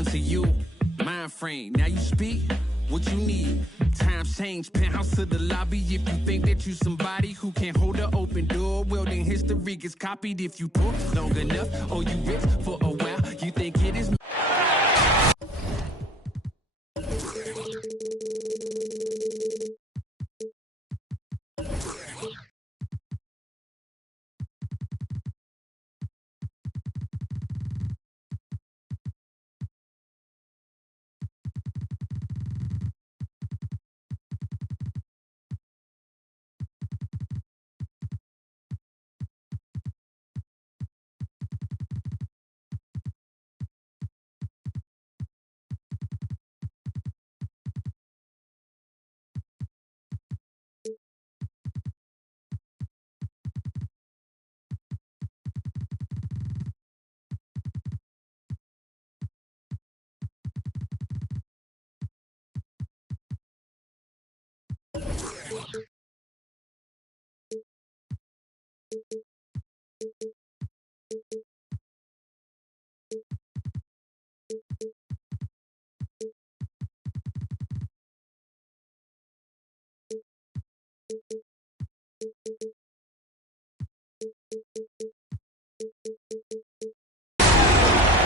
onto you. Mind frame, now you speak what you need. Times change, penthouse to the lobby. If you think that you somebody who can't hold an open door, well then history gets copied. If you talk long enough or you rich for a while, you think it is.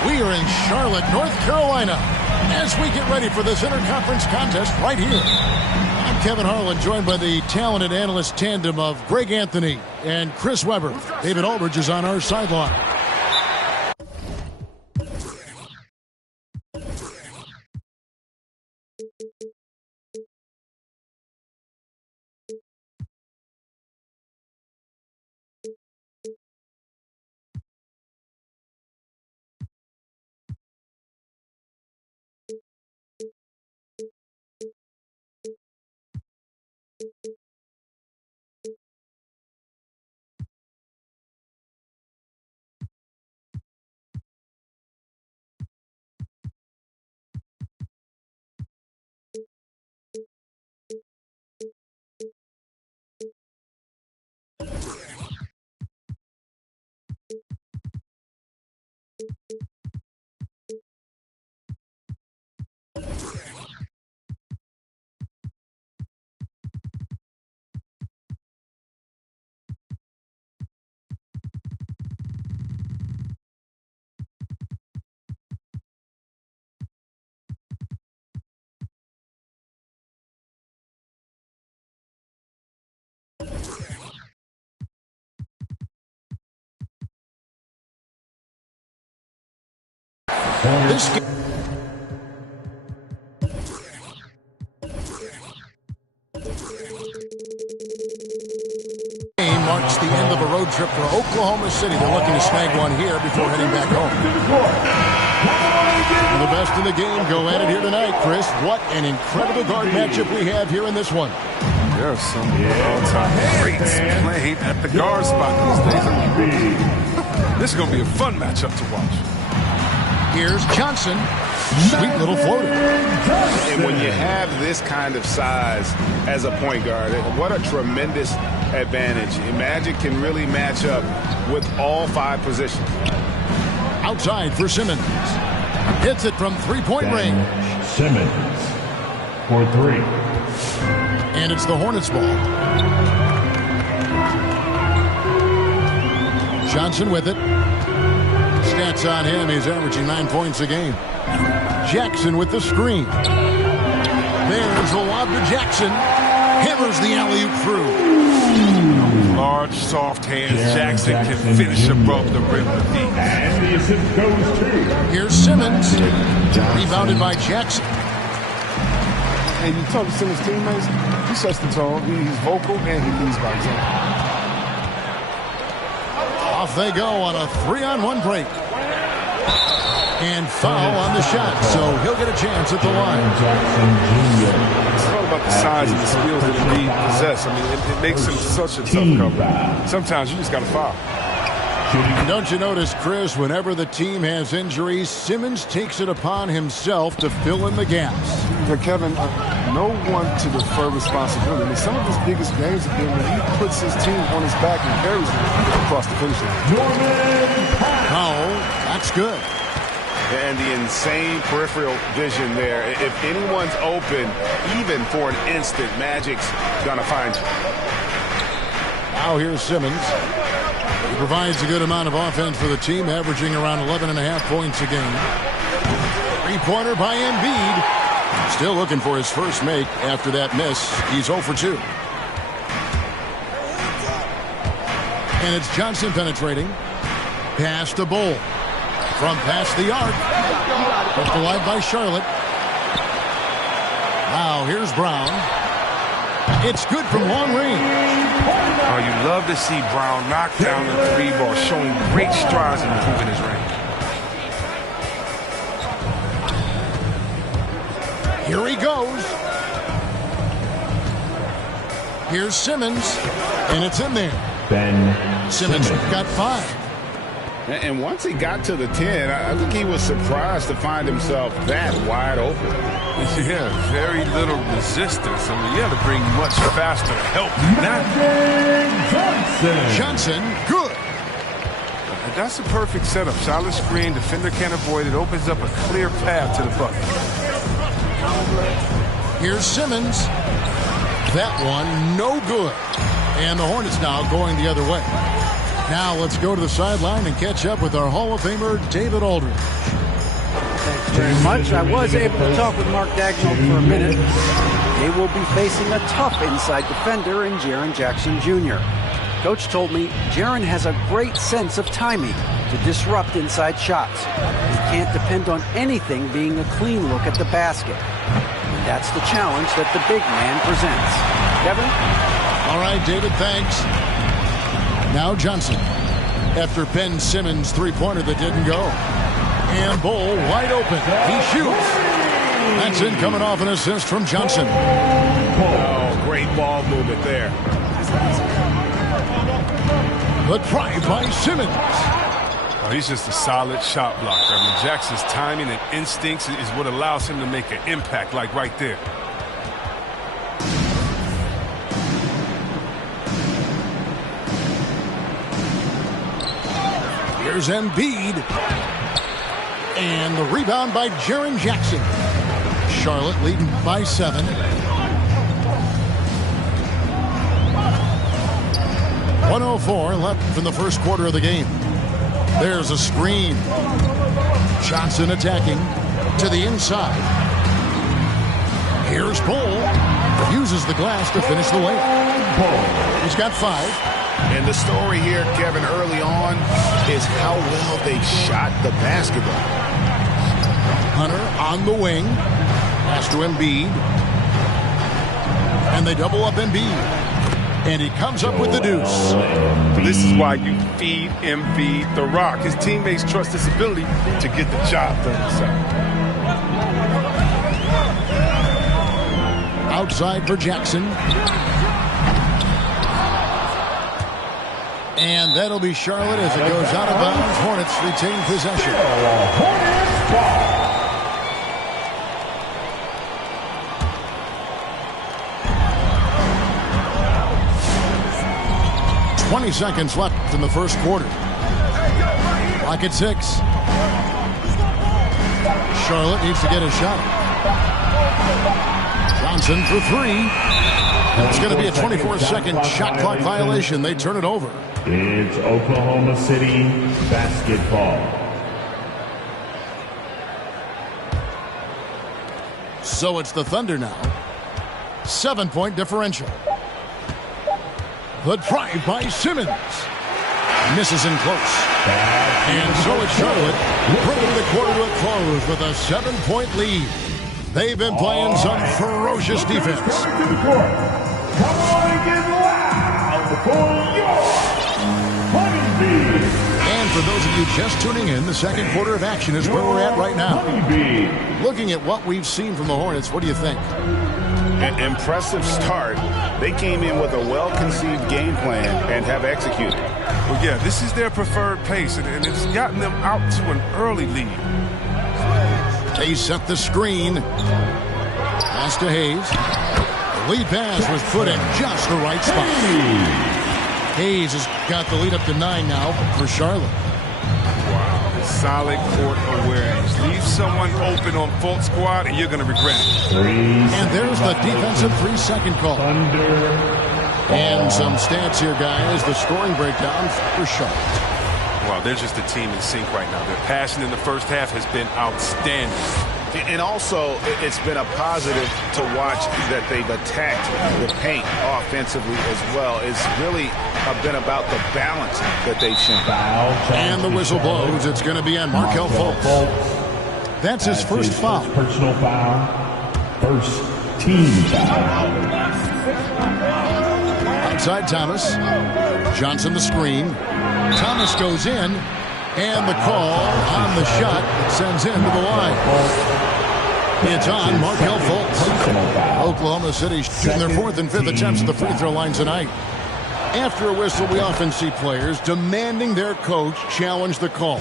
We are in Charlotte, North Carolina, as we get ready for this interconference contest right here. I'm Kevin Harlan, joined by the talented analyst tandem of Greg Anthony and Chris Webber. David Aldridge is on our sideline. This game marks the end of a road trip for Oklahoma City. They're looking to snag one here before heading back home. And the best in the game go at it here tonight, Chris. What an incredible guard matchup we have here in this one. There are some all-time greats playing at the guard spot these days. This is going to be a fun matchup to watch. Here's Johnson. Sweet little floater. And when you have this kind of size as a point guard, what a tremendous advantage. Magic can really match up with all five positions. Outside for Simmons. Hits it from three-point range. Simmons for three. And it's the Hornets ball. Johnson with it. Stats on him, he's averaging 9 points a game. Jackson with the screen. There's a lob to Jackson. Hammers the alley-oop through. Large, soft hands. Jackson can finish above the rim with ease. And the assist goes to. Here's Simmons. Rebounded by Jackson. And you talk to Simmons' teammates, he sets the tone. He's vocal and he leads by example. Off they go on a 3-on-1 break. And foul on the shot, so he'll get a chance at the line. It's all about the size and the skills that he possesses. I mean, it makes him such a tough cover. Sometimes you just got to foul. Don't you notice, Chris, whenever the team has injuries, Simmons takes it upon himself to fill in the gaps. But Kevin, no one to defer responsibility. I mean, some of his biggest games have been when he puts his team on his back and carries them across the finish line. Oh, that's good. And the insane peripheral vision there. If anyone's open, even for an instant, Magic's going to find you. Now here's Simmons. He provides a good amount of offense for the team, averaging around 11.5 points a game. Three-pointer by Embiid. Still looking for his first make after that miss. He's 0 for 2. And it's Johnson penetrating. Pass to Bull. From past the arc. Kept alive by Charlotte. Now here's Brown. It's good from long range. Oh, you love to see Brown knock down the three ball, showing great strides in improving his range. Here he goes. Here's Simmons. And it's in there. Ben Simmons got 5. And once he got to the 10, I think he was surprised to find himself that wide open. Yeah, very little resistance. I mean, you have to bring much faster help than that. Johnson, good. And that's a perfect setup. Solid screen, defender can't avoid it. Opens up a clear path to the bucket. Here's Simmons. That one, no good. And the Hornets now going the other way. Now let's go to the sideline and catch up with our Hall of Famer, David Aldridge. Thanks very much. I was able to talk with Mark Daigneault for a minute. They will be facing a tough inside defender in Jaren Jackson Jr. Coach told me Jaren has a great sense of timing to disrupt inside shots. He can't depend on anything being a clean look at the basket. And that's the challenge that the big man presents. Kevin? All right, David, thanks. Now Johnson. After Ben Simmons' three-pointer that didn't go. And Bull wide open. He shoots. That's in, coming off an assist from Johnson. Oh, great ball movement there. The drive by Simmons. Oh, he's just a solid shot blocker. I mean, Jackson's timing and instincts is what allows him to make an impact, like right there. Here's Embiid. And the rebound by Jaren Jackson. Charlotte leading by 7. 1:04 left in the first quarter of the game. There's a screen. Johnson attacking to the inside. Here's Bull. Uses the glass to finish the layup. He's got 5. And the story here, Kevin, early on is how well they shot the basketball. Hunter on the wing. Pass to Embiid. And they double up Embiid. And he comes up with the deuce. This is why you feed Embiid the rock. His teammates trust his ability to get the job done. Outside for Jackson. And that'll be Charlotte as it goes out of bounds. Hornets retain possession. Hornets ball. 20 seconds left in the first quarter. Clock at 6. Charlotte needs to get a shot. Johnson for 3. It's going to be a 24-second shot clock violation. They turn it over. It's Oklahoma City basketball. So it's the Thunder now. 7-point differential. The drive by Simmons. Misses in close. And so it's Charlotte bringing the quarter to a close with a 7-point lead. They've been playing some ferocious defense. Come on and get loud for your Honeybee. And for those of you just tuning in, the second quarter of action is where we're at right now. Honeybee. Looking at what we've seen from the Hornets, what do you think? An impressive start. They came in with a well-conceived game plan and have executed. Well, yeah, this is their preferred pace, and it's gotten them out to an early lead. They set the screen. Pass to Hayes. The lead pass was put in just the right spot. Hayes has got the lead up to 9 now for Charlotte. Solid court awareness. Leave someone open on fault squad, and you're going to regret it. And there's the defensive 3-second call. And some stats here, guys. The scoring breakdown for Charlotte. Wow, they're just a team in sync right now. Their passion in the first half has been outstanding. And also, it's been a positive to watch that they've attacked the paint offensively as well. It's really been about the balance that they've shown. And the whistle blows. It's going to be on Markelle Fultz. That's his first foul. Personal foul. First team foul. Outside Thomas. Johnson the screen. Thomas goes in. And the call on the shot that sends him to the line. It's on Markelle Fultz. Oklahoma City shooting their 4th and 5th attempts at the free throw line tonight. After a whistle, we often see players demanding their coach challenge the call.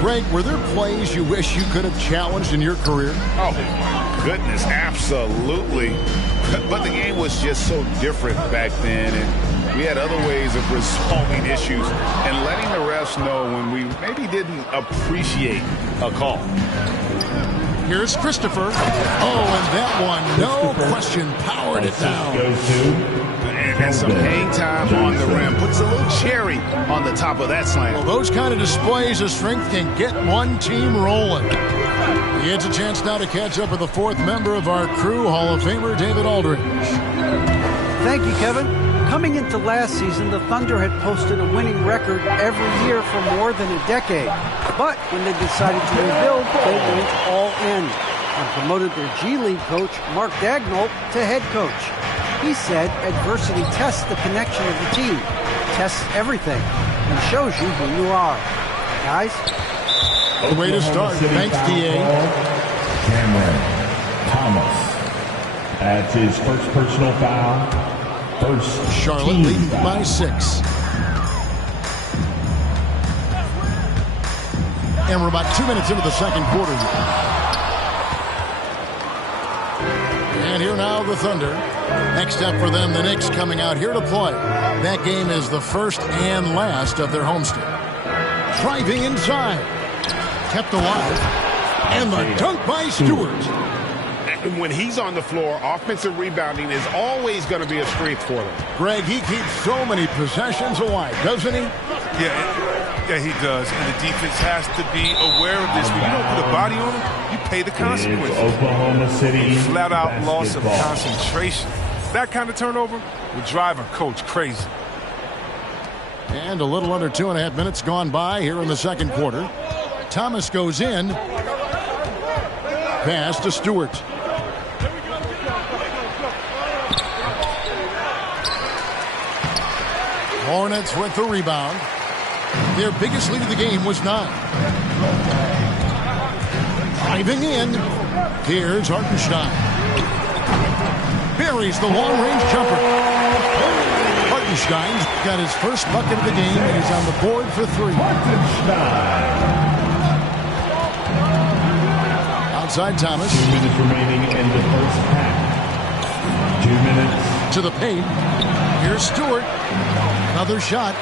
Greg, were there plays you wish you could have challenged in your career? Oh, my goodness, absolutely. But the game was just so different back then, and we had other ways of resolving issues and letting the refs know when we maybe didn't appreciate a call. Here's Christopher. Oh, and that one, no question, powered it down. And some hang time on the rim. Puts a little cherry on the top of that slam. Well, those kind of displays of strength can get one team rolling. He gets a chance now to catch up with the 4th member of our crew, Hall of Famer David Aldridge. Thank you, Kevin. Coming into last season, the Thunder had posted a winning record every year for more than a decade. But when they decided to rebuild, they went all in and promoted their G League coach, Mark Daigneault, to head coach. He said adversity tests the connection of the team, tests everything, and shows you who you are. Guys? The way to start. Thanks, D.A. Cameron Thomas. That's his first personal foul. First Charlotte leading by 6. And we're about 2 minutes into the second quarter. And here now the Thunder. Next up for them, the Knicks coming out here to play. That game is the first and last of their homestand. Driving inside. Kept alive. And the dunk by Stewart. And when he's on the floor, offensive rebounding is always going to be a strength for them. Greg, he keeps so many possessions alive, doesn't he? Yeah, he does. And the defense has to be aware of this. When you don't put a body on him, you pay the consequences. Oklahoma City. Flat-out loss of concentration. That kind of turnover will drive a coach crazy. And a little under 2.5 minutes gone by here in the second quarter. Thomas goes in. Pass to Stewart. Hornets with the rebound. Their biggest lead of the game was 9. Driving in. Here's Hartenstein. Buries the long-range jumper. Hartenstein's got his first bucket of the game, and he's on the board for 3. Outside Thomas. 2 minutes remaining in the first half. 2 minutes. To the paint. Here's Stewart. Another shot.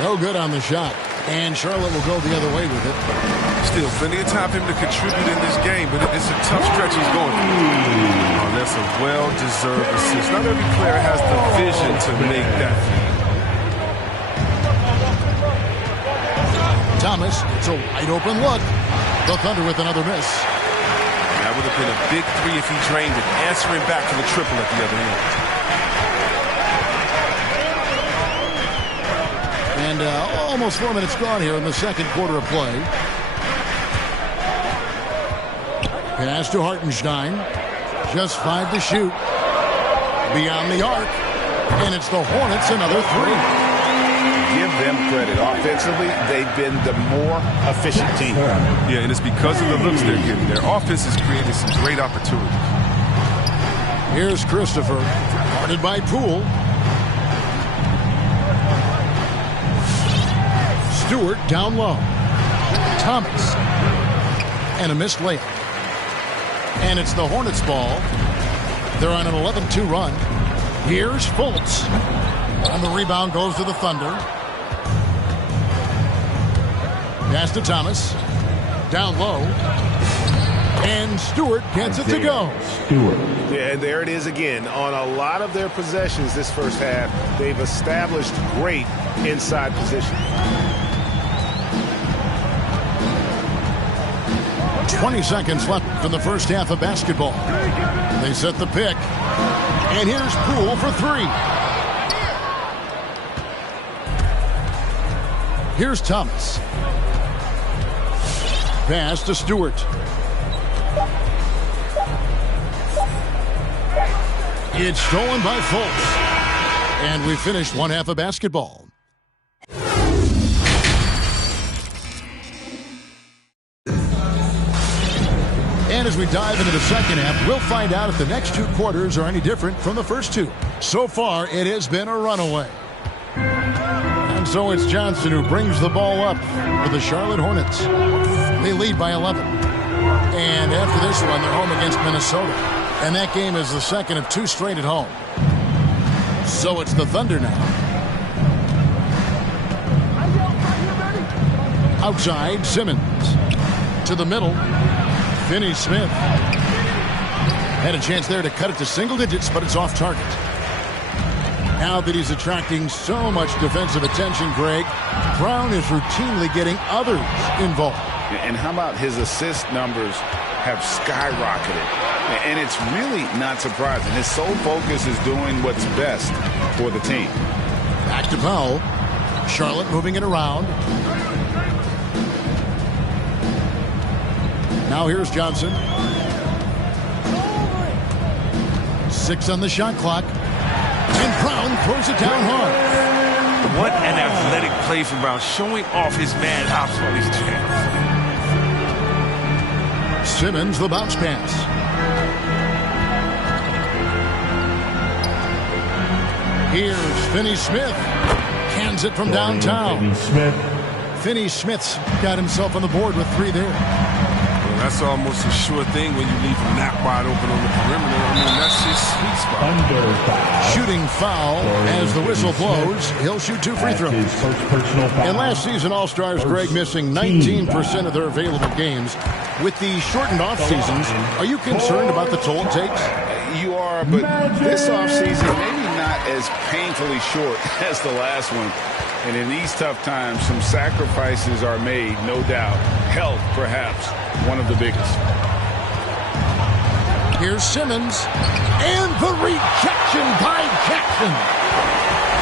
No good on the shot. And Charlotte will go the other way with it. Still, plenty of time for him to contribute in this game, but it's a tough stretch he's going through. Oh, that's a well-deserved assist. Not every player has the vision to make that. Thomas, it's a wide-open look. The Thunder with another miss. That would have been a big 3 if he drained it, answering back for the triple at the other end. And almost 4 minutes gone here in the second quarter of play. Pass to Hartenstein. Just 5 to shoot. Beyond the arc. And it's the Hornets another 3. Give them credit. Offensively, they've been the more efficient team. Yeah, and it's because of the looks they're getting. Their offense has created some great opportunities. Here's Christopher. Guarded by Poole. Stewart down low. Thomas. And a missed layup. And it's the Hornets ball. They're on an 11-2 run. Here's Fultz. And the rebound goes to the Thunder. Pass to Thomas. Down low. And Stewart gets it to go. Stewart. Yeah, and there it is again. On a lot of their possessions this first half, they've established great inside position. 20 seconds left in the first half of basketball. They set the pick. And here's Poole for three. Here's Thomas. Pass to Stewart. It's stolen by Fultz. And we finished one half of basketball. And as we dive into the second half, we'll find out if the next two quarters are any different from the first two. So far, it has been a runaway. And so it's Johnson who brings the ball up for the Charlotte Hornets. They lead by 11. And after this one, they're home against Minnesota. And that game is the second of two straight at home. So it's the Thunder now. Outside, Simmons. To the middle. Finney-Smith. Had a chance there to cut it to single digits, but it's off target. Now that he's attracting so much defensive attention, Greg, Brown is routinely getting others involved. And how about his assist numbers have skyrocketed? And it's really not surprising. His sole focus is doing what's best for the team. Back to Powell. Charlotte moving it around. Now here's Johnson. 6 on the shot clock. And Brown throws it down hard. What an athletic play from Brown, showing off his mad hops on his chance. Simmons, the bounce pass. Here's Finney-Smith. Cans it from downtown. Finney-Smith's got himself on the board with 3 there. Well, that's almost a sure thing when you leave him that wide open on the perimeter. I mean, that's his sweet spot. Shooting foul as the whistle blows. He'll shoot 2 free throws. And last season, All-Stars, Greg, missing 19% of their available games. With the shortened off seasons, are you concerned about the toll it takes? You are, but this offseason maybe not as painfully short as the last one. And in these tough times, some sacrifices are made, no doubt. Health, perhaps, one of the biggest. Here's Simmons. And the rejection by Jackson.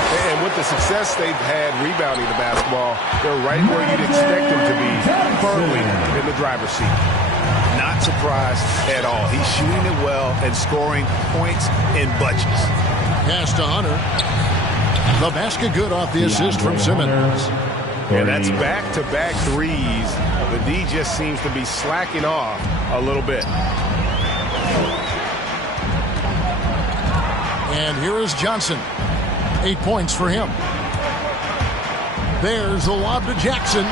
And with the success they've had rebounding the basketball, they're right where you'd expect them to be, firmly in the driver's seat. Not surprised at all. He's shooting it well and scoring points in bunches. Pass to Hunter. The basket good off the assist from Simmons. And that's back-to-back threes. The D just seems to be slacking off a little bit. And here is Johnson. 8 points for him. There's the lob to Jackson.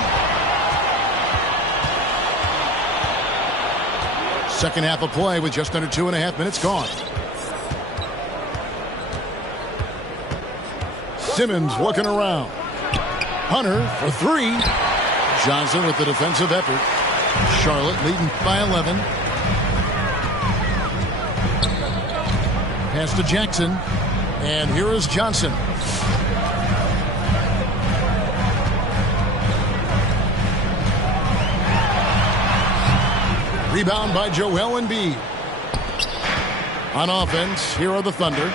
Second half of play with just under 2.5 minutes gone. Simmons looking around. Hunter for 3. Johnson with the defensive effort. Charlotte leading by 11. Pass to Jackson. And here is Johnson. Rebound by Joel Embiid. On offense, here are the Thunder.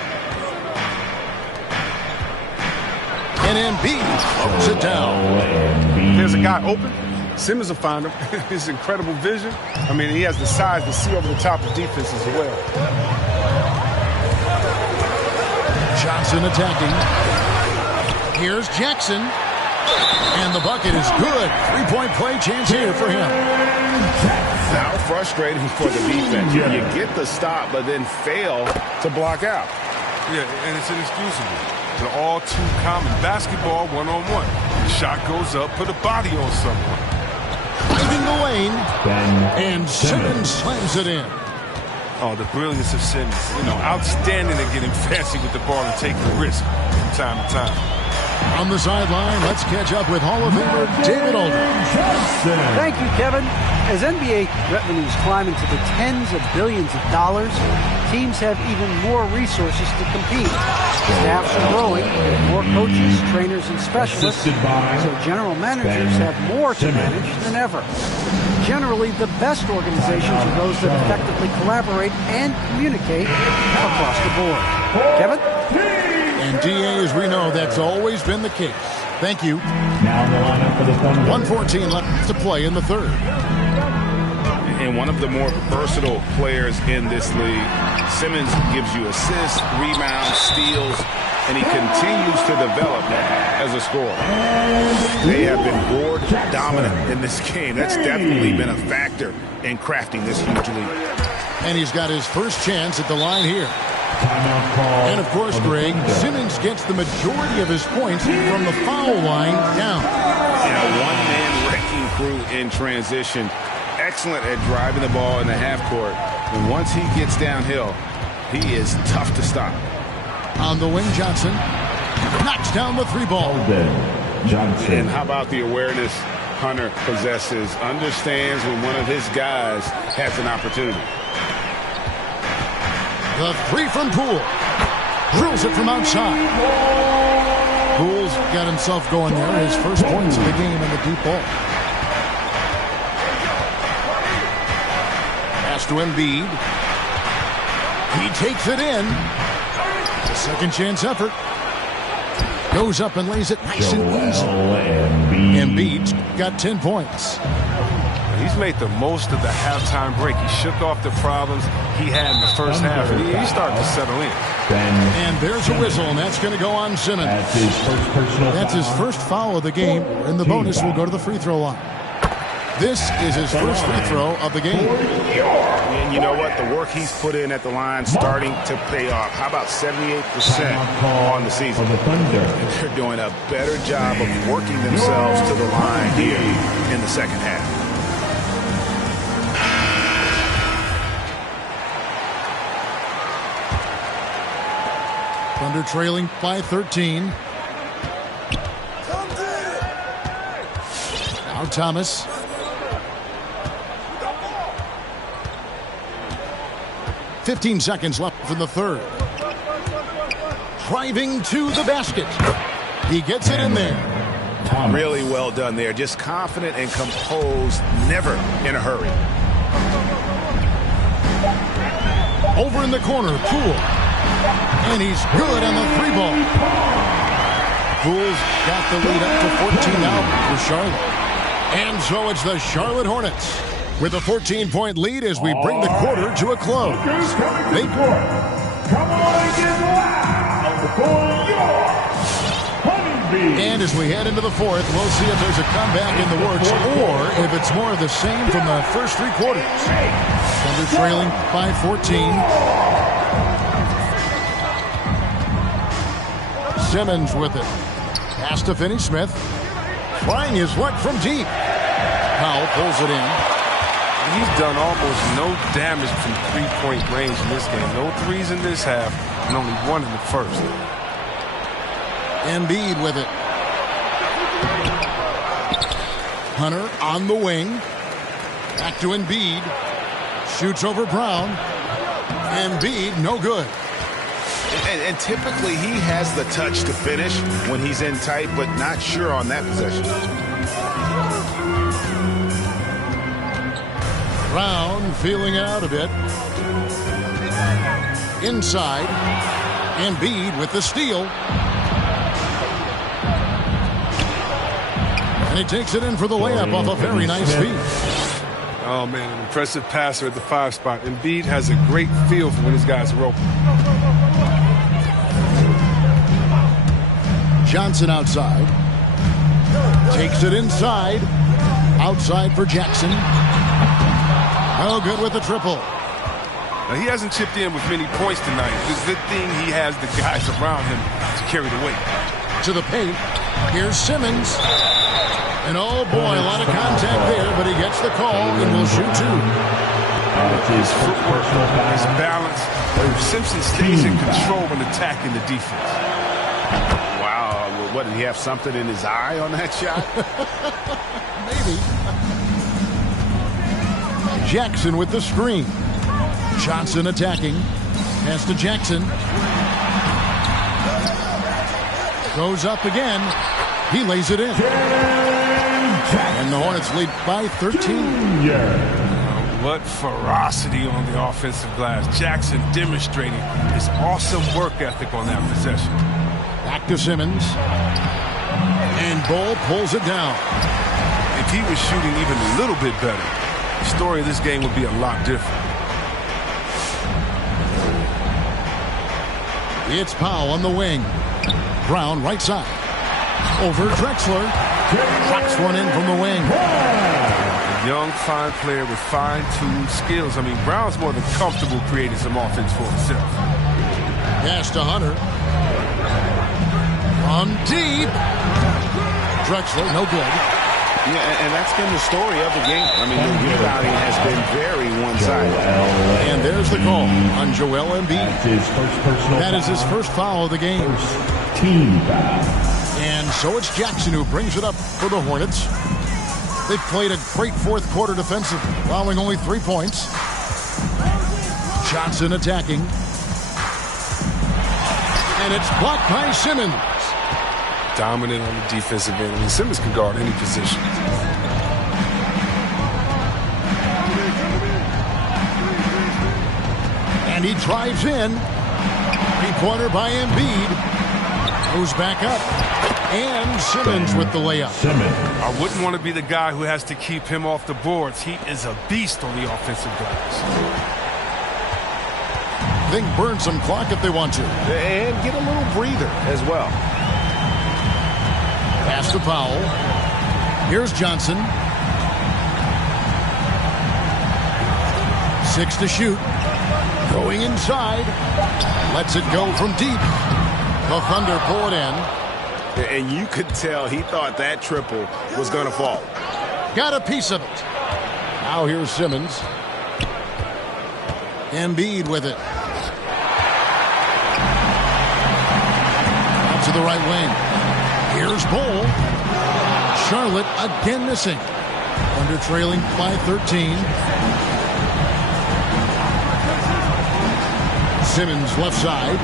And Embiid throws it down. There's a guy open. Simmons will find him. His incredible vision. I mean, he has the size to see over the top of defense as well. Johnson attacking. Here's Jackson. And the bucket is good. 3-point play chance here for him. Now frustrating for the defense. You get the stop, but then fail to block out. Yeah, and it's inexcusable. They're all too common. Basketball one-on-one. The shot goes up, put a body on someone. Finding the lane. And Simmons slams it in. Oh, the brilliance of Simmons. You know, outstanding at getting fancy with the ball and taking risks from time to time. On the sideline, let's catch up with Hall of Famer David Aldridge. Thank you, Kevin. As NBA revenues climb into the tens of billions of dollars, teams have even more resources to compete. Staffs are growing, with more coaches, trainers, and specialists, so general managers have more to manage than ever. Generally, the best organizations are those that effectively collaborate and communicate across the board. Kevin? And DA, as we know, that's always been the case. Thank you. Now the lineup for the Thunder. 1:14 left to play in the third. And one of the more versatile players in this league. Simmons gives you assists, rebounds, steals, and he continues to develop as a scorer. They have been board dominant in this game. That's definitely been a factor in crafting this huge lead. And he's got his first chance at the line here. Timeout call. And, of course, Greg, Simmons gets the majority of his points from the foul line down. And a one-man wrecking crew in transition. Excellent at driving the ball in the half court. And once he gets downhill, he is tough to stop. On the wing, Johnson knocks down the three ball. Johnson. And how about the awareness Hunter possesses? Understands when one of his guys has an opportunity. The three from Poole. Drills it from outside. Poole's got himself going there. His first points of the game in the deep ball. Pass to Embiid. He takes it in. It's a second chance effort. Goes up and lays it nice and easy. Embiid's got 10 points. He's made the most of the halftime break. He shook off the problems he had in the first half. And he's starting to settle in. And there's a whistle, and that's going to go on Simmons. That's his first foul of the game. And the bonus will go to the free throw line. This is his first free throw of the game. And you know what? The work he's put in at the line starting to pay off. How about 78% on the season? They're doing a better job of working themselves to the line here in the second half. Thunder trailing by 13. Now Thomas. "15 seconds left for the third. Driving to the basket. He gets it in there. Really well done there. Just confident and composed, never in a hurry. Over in the corner, Poole. And he's good on the three ball. Poole's got the lead up to 14 now for Charlotte. And so it's the Charlotte Hornets with a 14-point lead as we bring the quarter to a close. And as we head into the fourth, we'll see if there's a comeback in the works or if it's more of the same from the first three quarters. Thunder trailing by 14. Simmons with it. Pass to Finney-Smith. Trying his luck from deep. Powell pulls it in. He's done almost no damage from three-point range in this game. No threes in this half and only one in the first. Embiid with it. Hunter on the wing. Back to Embiid. Shoots over Brown. Embiid, no good. And typically he has the touch to finish when he's in tight, but not sure on that possession. Brown feeling it out a bit. Inside. Embiid with the steal. And he takes it in for the layup off a very nice feed. Oh, man, an impressive passer at the 5 spot. Embiid has a great feel for when his guys are open. Johnson outside. Takes it inside. Outside for Jackson. Oh, good with the triple. Now, he hasn't chipped in with many points tonight. It's a good thing he has the guys around him to carry the weight. To the paint. Here's Simmons. And oh boy, a lot of contact there, but he gets the call and will shoot two. His footwork, his balance. Simpson stays in control when attacking the defense. Wow, What, did he have something in his eye on that shot? Maybe. Jackson with the screen. Johnson attacking. Pass to Jackson. Goes up again. He lays it in. And the Hornets lead by 13. What ferocity on the offensive glass. Jackson demonstrating his awesome work ethic on that possession. Back to Simmons. And Ball pulls it down. If he was shooting even a little bit better, the story of this game would be a lot different. It's Powell on the wing. Brown right side. Over Drexler. Drops one in from the wing. A young, fine player with fine-tuned skills. I mean, Brown's more than comfortable creating some offense for himself. Pass to Hunter. From deep. Drexler, no good. Yeah, and that's been the story of the game. I mean, the rebounding has been very one-sided. And there's the call on Joel Embiid. That is his first foul of the game. Team foul. And so it's Jackson who brings it up for the Hornets. They've played a great fourth quarter defensively, allowing only 3 points. Johnson attacking. And it's blocked by Simmons. Dominant on the defensive end. I mean, Simmons can guard any position. And he drives in. Three-pointer by Embiid. Goes back up. And Simmons with the layup. I wouldn't want to be the guy who has to keep him off the boards. He is a beast on the offensive glass. They can burn some clock if they want to. And get a little breather as well. Pass to Powell. Here's Johnson. 6 to shoot. Going inside. Lets it go from deep. The Thunder pull it in. And you could tell he thought that triple was going to fall. Got a piece of it. Now here's Simmons. Embiid with it. Out to the right wing. Here's Ball. Charlotte again missing. Under trailing by 13. Simmons left side.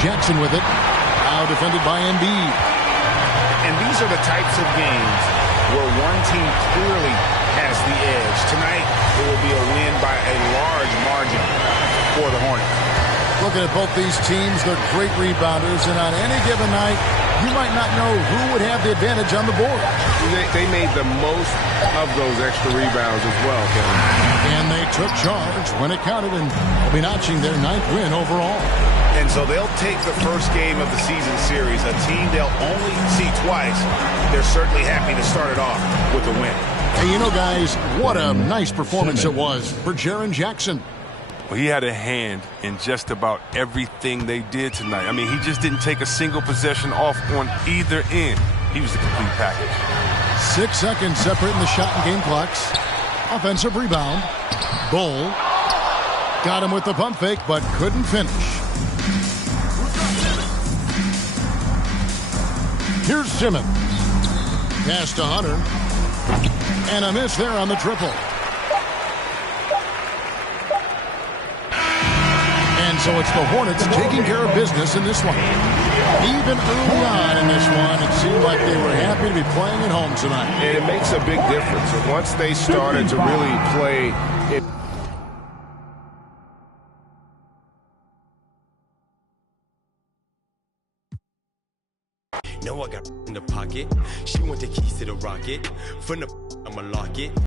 Jackson with it. Now defended by Embiid. And these are the types of games where one team clearly has the edge. Tonight, it will be a win by a large margin for the Hornets. Looking at both these teams, they're great rebounders, and on any given night, you might not know who would have the advantage on the board. They made the most of those extra rebounds as well, Kevin. And they took charge when it counted, and will be notching their 9th win overall. And so they'll take the first game of the season series, a team they'll only see twice. They're certainly happy to start it off with a win. Hey, you know, guys, what a nice performance it was for Jaren Jackson. Well, he had a hand in just about everything they did tonight. I mean, he just didn't take a single possession off on either end. He was the complete package. 6 seconds separating the shot and game clocks. Offensive rebound. Bull got him with the pump fake, but couldn't finish. Here's Simmons. Pass to Hunter. And a miss there on the triple. And so it's the Hornets taking care of business in this one. Even early on in this one, it seemed like they were happy to be playing at home tonight. And it makes a big difference. And once they started to really play it. Know I got in the pocket. She want the keys to the rocket. From the I'ma lock it.